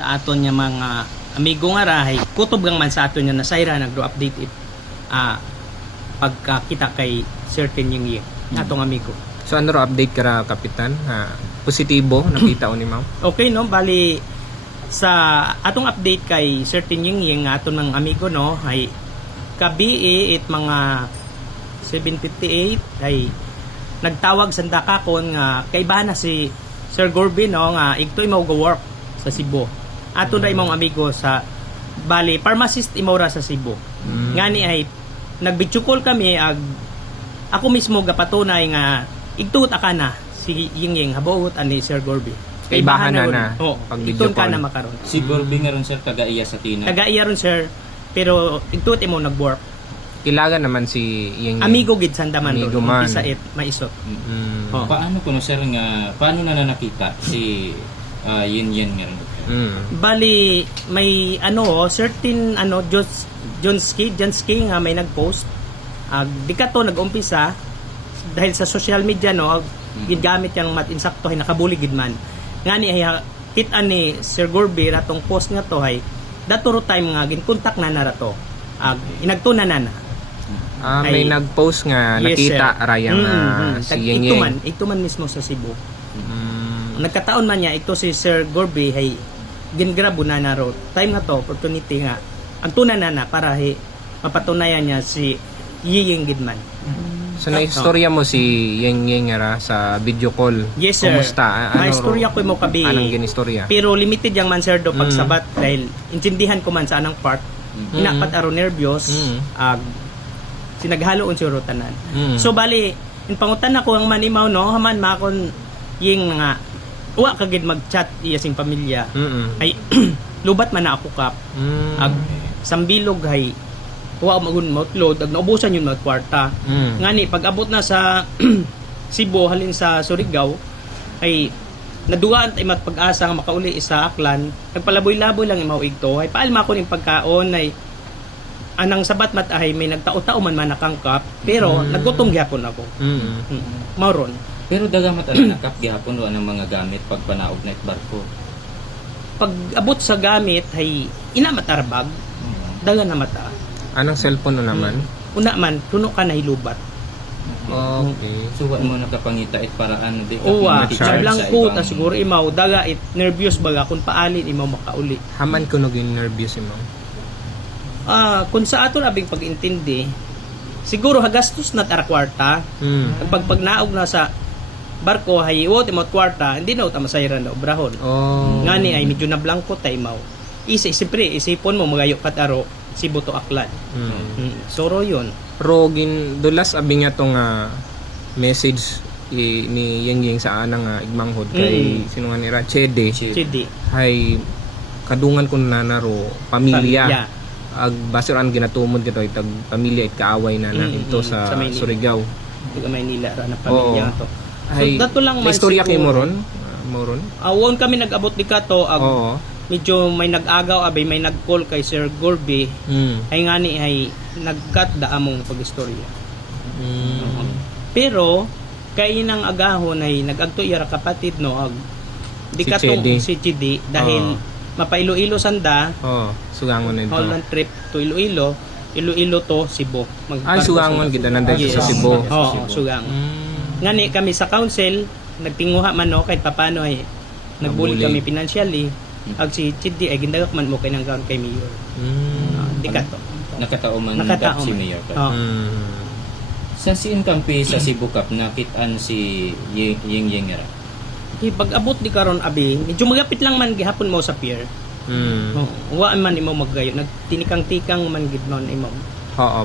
sa aton nga mga amigo nga rahay kutob gang man sa aton nga nasayra nagdo-update it pagkakita kay certain yung atong amigo. So ano ro update kara kapitan? Positibo nakita ni ma'am. Okay no, bali sa atong update kay certain yung aton mga amigo no ay kabi it mga 7:58 ay nagtawag sa dakakon nga kaibahan na si Sir Gorby no nga igtoy mao go work sa Cebu. Aton ra imong amigo sa bali pharmacist imora sa Cebu. Ngani ay nagbitsukol kami ako mismo gapatunay nga igtuot aka na si Yingying habuot ani Sir Gorby. Kaibahan na Oh, pag igtuon video ka call. na makaron. Si Gorby nga ron sir taga-iya sa Tina. Taga-iya ron sir pero igtuot imo nag-work. Kilaga naman si Ying. Amigo gid sandaman Amigo ron. man. Umpisa it maisot. Oh. Paano kuno sir nga paano na nakita si Yin nga ron? Bali may certain Jonski nga may nag-post. Di ka to nag-umpisa dahil sa social media no gingamit yang mat-insakto hay nakabulig gid man. Ngani ay kita ni Sir Gorby ratong post nga to hay daturo time nga ginkontak na narato. Inagtunan na. May nag-post nga Yes, nakita sir. rayang si Ying. Ito man mismo sa Cebu. Nagkataon man niya ito si Sir Gorby hay gingrabo na naro. Time nga to opportunity nga ang tunan na para mapatunayan niya si Ying Gidman. So na-istorya mo si Ying ra sa video call. Yes sir. Kumusta? May istorya ko mo kabi. Anong ginistorya? Pero limited yang man sir do pagsabat dahil intindihan ko man sa anang part. Inapat aro nervyos. Sinaghaloon si tanan. So bali in pangutan ako ang manimaw no haman makon Ying nga wa kagid mag-chat iya sing pamilya. Ay lubat man na ako kap. Sambilog hay wa magun outload ag naubusan yun mga kwarta. Ngani pag abot na sa Cebu halin sa Surigao ay nadugaan tay mat pag-asa nga makauli isa Aklan nagpalaboy-laboy lang imao igto ay paalma ko ning pagkaon ay anang sabat mat ay may nagtao-tao man nakangkap pero nagutom gyapon ako. Mauron Pero dagamat ang nakap gihapon do ang mga gamit pag panaog na barko. pag abot sa gamit ay ina matarbag daga na mata. Anong cellphone no naman? Una man tuno ka na hilubat. Okay. So wa mo nakapangita it paraan di ka Uwa, ma-charge sa sa blanco ibang- ta siguro imaw daga it nervyos baga kung paalin imaw makauli. Haman ko no nervous mo. Kung sa aton abing pag-intindi, siguro hagastos na tara kwarta. Pag naog na sa barko hay iwot imot kwarta, hindi na uta masayran na obrahon. Ngani ay medyo na blanco tay imaw. Siyempre isipon mo magayo kat aro Cebu to Aklan. Soro yun. Rogin dulas abi nga tong message ni Ying sa anang igmanghod kay sino nga ni Chede. Chidi. Hay kadungan ko na naro pamilya. Ag basiran ginatumod kito itag pamilya it kaaway na ito sa Maynila. Surigao. Diga Maynila ra na pamilya to. Ay, dato lang man istorya kay siguro. Moron. Awon kami nag-abot di kato Oo. medyo may nag-agaw abay may nag-call kay Sir Gorby ay ngani ay nagkat da among pag-istorya. Pero kay nang agahon ay nag-agto ira kapatid no ag di Si katong Chedi. si Chidi dahil mapailo-ilo sanda Sugangon nito. Holland trip to Iloilo to Cebu. Sugangon kita nanday sa Cebu. Sugang. Ngani kami sa council nagtinguha man no kahit papano ay nagbuli kami financially. Ag si Chidi ay gindagak man mo kay nang gaon kay mayor. Di kato. Nakatao man Nakatao si man. Mayor ka. Oh. Sa siin kampi sa Cebu Cup nakitaan si Ying ra. Pag abot di karon abi, medyo magapit lang man gihapon mo sa pier. Wa man imo maggayo, nagtinikang-tikang man gid man imo.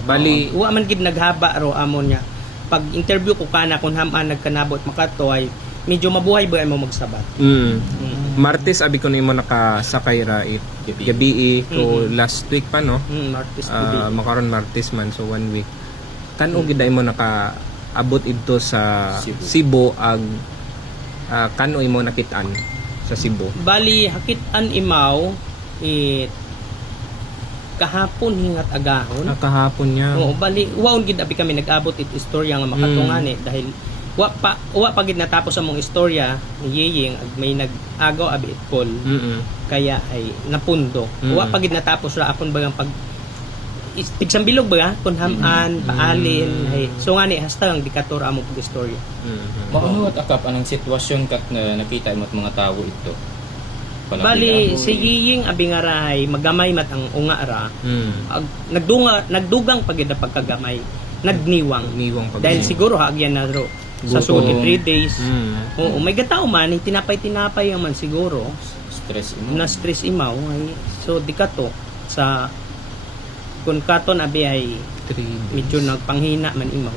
Bali Wa man gid naghaba ro amon niya. Pag interview ko kana kun haman nagkanabot makato ay medyo mabuhay ba imo magsabat. Martes abi ko nimo nakasakay ra gabi ko last week pa no. Artist today. Makaron Martes man so 1 week. Kano gid mo nakaabot idto sa Cebu ag kano imo nakitaan sa Cebu? Bali hakitan imaw kahapon hingat agahon. Kahapon niya. Oo, bali waon gid abi kami nag-abot it istorya nga makatungani dahil wa pa gid natapos among istorya ni Yeying ag may nag-agaw abi Paul kaya ay napundo. Wa pa gid natapos ra akon bagang pag tigsambilog ba kun haman paalin ay so nga ni hasta ang dikator among pag-istorya. Maano at akap anong sitwasyon kat na nakita mo at mga tao ito? Bali si Yeying abi nga ra ay magamay mat ang unga ra. Ag, nagdugang pagid na pagkagamay. Nagniwang. Dahil siguro hagyan na ro sa Gutom. sulit 3 days. Oo, may gatao man tinapay ang man siguro. Stress mo. Na stress imaw ay so di ka to sa kun katon abi ay 3 days. medyo nagpanghina man imaw.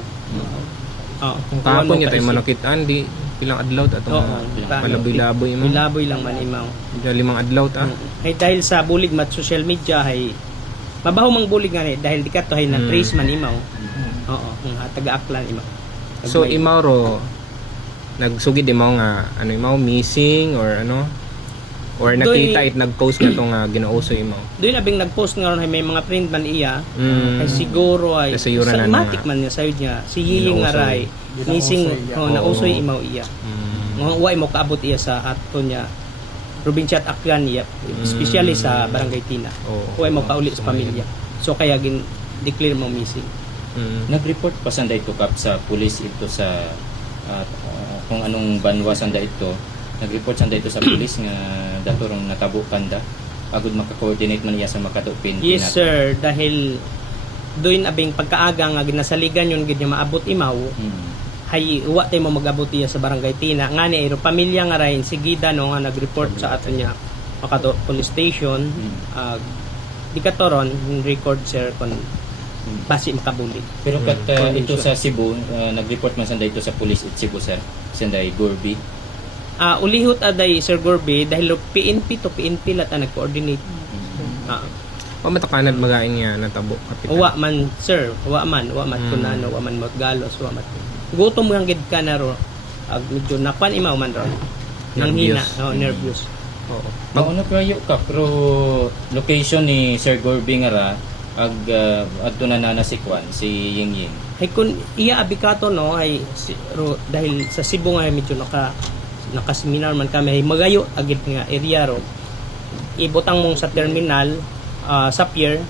Oo. Kung kahapon niya tayo manakitaan, di pilang adlaw ta Oo. malaboy-laboy mo. Bilaboy lang man imaw. Di 5 adlaw ta. Ay dahil sa bulig mat social media ay mabaho mang bulig nga ni dahil di ka to ay na-trace man imaw. Oo, ang taga-aklan imaw. So imaw ro nagsugid imaw nga ano imaw missing or ano or nakita it nag-post nga tong ginauso imaw. Doon abing nag-post nga ron ay may mga friend man iya. Ay siguro ay Kasi yura na matik man niya sayod niya. Si Yeying nga ray missing nausoy imaw iya. Nga wa mo kaabot iya sa ato niya probinsya at Aklan iya, especially sa Barangay Tina. Wa mo kauli sa pamilya. So kaya gin declare mo missing. Nag-report pa sanda ito kap sa pulis ito sa kung anong banwa sanda ito. Nag-report sanda ito sa pulis nga datorong natabo kanda agud maka-coordinate man iya sa makatupin. Yes sir, dahil doon abing pagkaaga nga ginasaligan yun gid niya maabot imaw. Hay wa tay mo mag-abot iya sa Barangay Tina. Nga ni iro pamilya nga ray sigida no nga nag-report sa ato niya makato police station. Di ka toron record sir kon basi makabulig. Pero kat ito sa Cebu, nag-report man sanda ito sa police at Cebu sir. Sanday Gorby. Ulihot aday Sir Gorby dahil PNP to PNP lata nag-coordinate. O matakanad magain niya natabo kapitan. Wa man sir, wa man kunano, wa man maggalos, wa man. Gutom ang gid ka na ro. Medyo napan imaw man ron. Nang hina, nervous. Oo. Mauna kayo ka pero location ni Sir Gorby nga ra adto na si Kwan si Yeying. Ay kun iya abikato no ay dahil sa Cebu nga medyo naka-seminar man kami ay magayo agit nga area ro. Ibutang mong sa terminal sa pier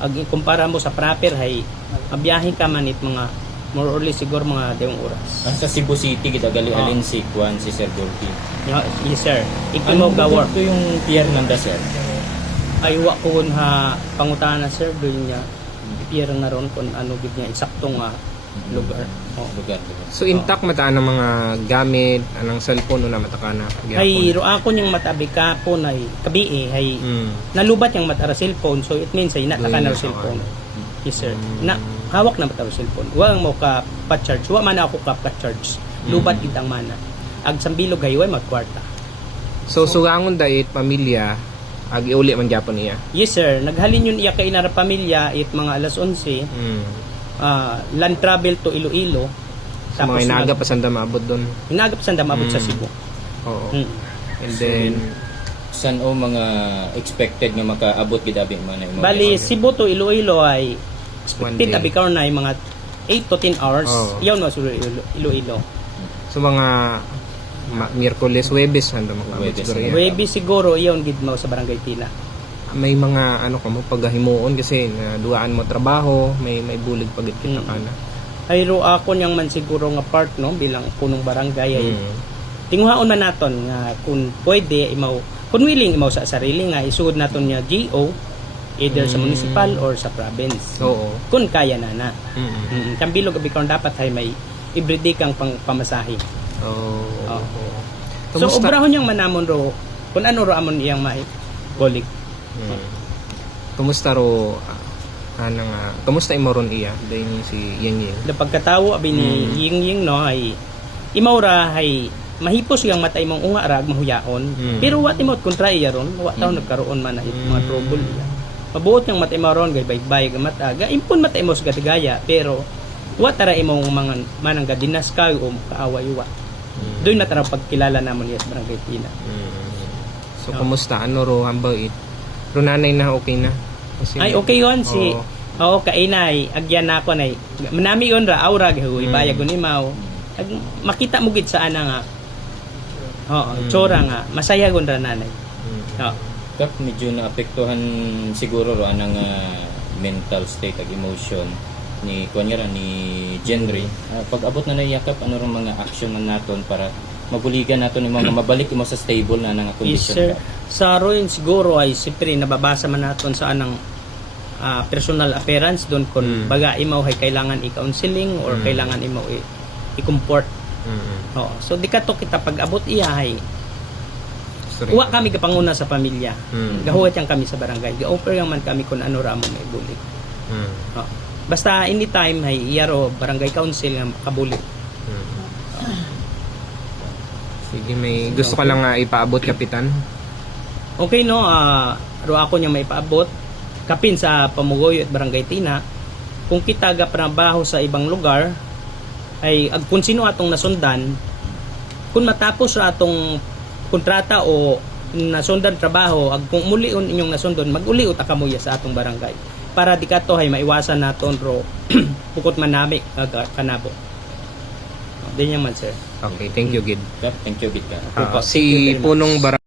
ag kumpara mo sa proper hay mabiyahe ka man it mga more or less siguro mga 2 oras. Sa Cebu City gid gali alin si Kwan si Sir Gorby. Yes sir. Ikimo ka work Ito yung pier nanda sir. ay wa ko ha pangutana sir doon niya pier nga ron kung ano gid niya eksaktong lugar. Lugar. So intact mataan ang mga gamit, anang cellphone na matakana. Ay ro ako yung matabi ka po na kabi ay nalubat yung matara cellphone so it means ay nataka na cellphone. Yes sir. Na hawak na matara cellphone. Wa mo ka pa-charge. Wa man ako ka pa-charge. Lubat gid ang mana. Ag sambilog ay way magkwarta. So sugangon dait pamilya ag iuli man gyapon iya. Yes sir, naghalin yun iya kay inara pamilya it mga alas 11. Land travel to Iloilo. So mga inaga pa sanda maabot doon. Inagap sanda maabot sa Cebu. Oo. And then San o mga expected nga makaabot gid abi man na Bali Cebu to Iloilo ay One expected day. abi karon na ay mga 8 to 10 hours. Yaw no sa Iloilo. so mga Miyerkules, Huwebes handa makaabot Huwebes. siguro yan. Webe siguro iyon gid mo sa Barangay Tina. May mga ano ka mo paghahimuon kasi na duaan mo trabaho, may bulig pagit kita kana. Ay ro ako niyang man siguro nga part no bilang punong barangay ay tinguhaon man naton nga kung pwede imaw kung willing imaw sa sarili nga isugod naton niya GO either sa municipal or sa province. Oo. Kung kaya na. Kambilog abi karon dapat ay may everyday kang pamasahe. Oo. So obrahon yang manamon ro kung ano ro amon iyang mai kolik. Kumusta ro kumusta imo ron iya dayon si Yeying? Da pagkatawo abi ni Yeying no ay imawra ay mahipos yang matay mong unga rag mahuyaon. Pero what imot kontra iya ron, wa taw nagkaroon man na mga trouble iya. Mabuot yang matay mo ron gay baybay ga mataga impon matay mo sa gatigaya pero wa tara imong mga manang gadinas ka o kaaway-wa. Doon na tara pagkilala namon iya sa Barangay Tina. So kumusta ano ro hambaw it? Ro nanay na okay na. Kasi, Ay okay yon si kainay agyan na ako nay manami yon ra aura gahoy bayag ni maw makita mo gid sa ana nga. Oo, tsura nga masaya gud ra nanay. Oo. Kap medyo naapektuhan siguro ro anang mental state ag emotion ni kuanyara ni Jenry. Pag abot na yakap ano ro mga action na naton para mabuligan naton yung mga mabalik mo sa stable na nga Yes, condition. sir. Sa roin siguro ay siyempre nababasa man naton sa anang personal appearance doon kung baga imaw ay kailangan i-counseling or kailangan imaw i-comport. Oo. So di ka to kita pag-abot iyahay. Uwa kami kapanguna sa pamilya. Gahuwat yang kami sa barangay. Ga-offer yang man kami kung ano ramo may bulik. Oo. Basta anytime ay iyaro barangay council nga kabulik. Sige, may gusto ka lang ipaabot, Kapitan? Okay no, ro ako niya may paabot kapin sa Pamugoyo at Barangay Tina. Kung kita gatrabaho sa ibang lugar ay kung sino atong nasundan, kung matapos sa atong kontrata o nasundan trabaho, kung mulion inyong nasundan, mag-uliot akamuya sa atong barangay para di kato ay maiwasan naton ro pukot manami kanabo. Din man sir. Okay, thank you, Gid. Kap, thank you gid ka. Si Punong Barangay